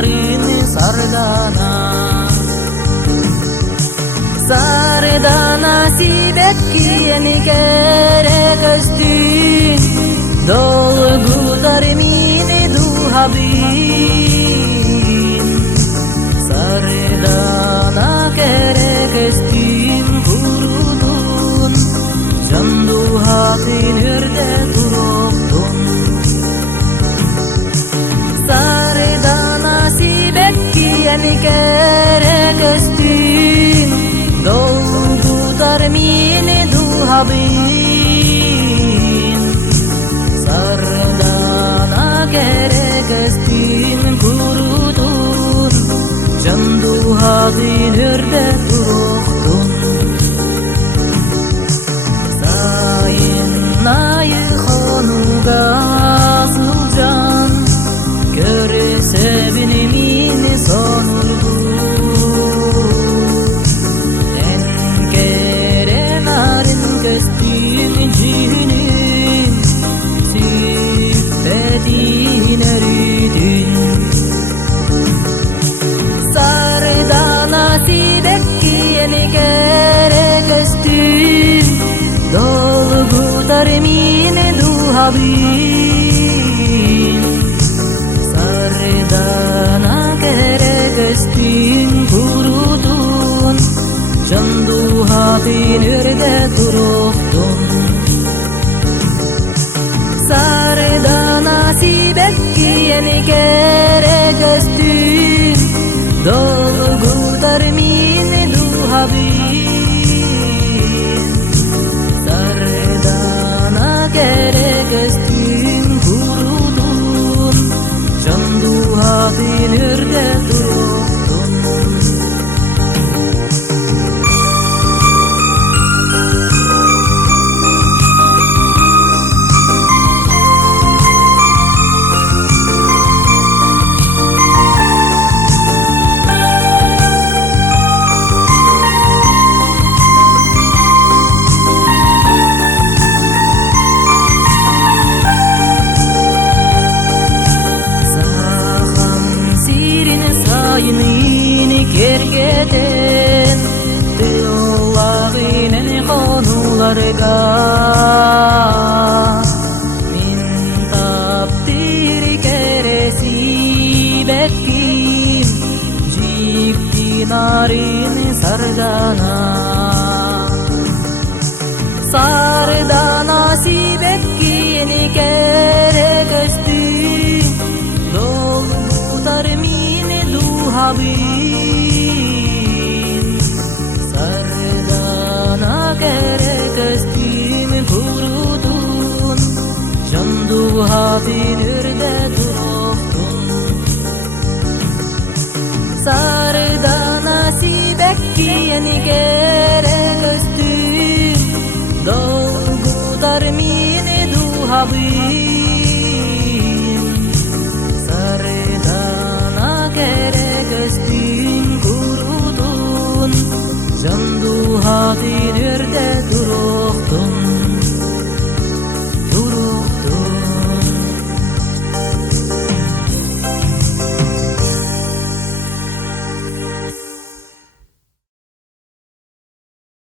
narin sardana Sardana sibekki yeni gerek östün Dolgu darmini duhabin Sardana gerek östün kurudun Candu hatin hürde duruktun Sardana sibekki yeni gerek östün Dolgu darmini duhabin Sardana gerek östün kurudun Candu hatin hürde duruktun Sayın konuga asılcan Görse binimin sonurdu En kere narin köstüm cinim Süppedin eridin Sardana sibekki yeni gerek köstüm Dolgu darmini duhabin Sardana gerek östün kurudun Candu hatin hürde duruktun Sardana sibekki yeni gerek östün Dolgu darmini duhabin Sardana gerek östün kurudun Candu hatin hürde duruktun Sayını gergeden Dillaginen konularga Min taptir keresi bekkim Jikti narin sardana Sardana sibekkini gerek östün Dolgu darmini duhabin Sardana gerek östün kurudun Candu hatin hürde duruktun Sardana sibekki yeni gerek östün Dolgu darmini duhabin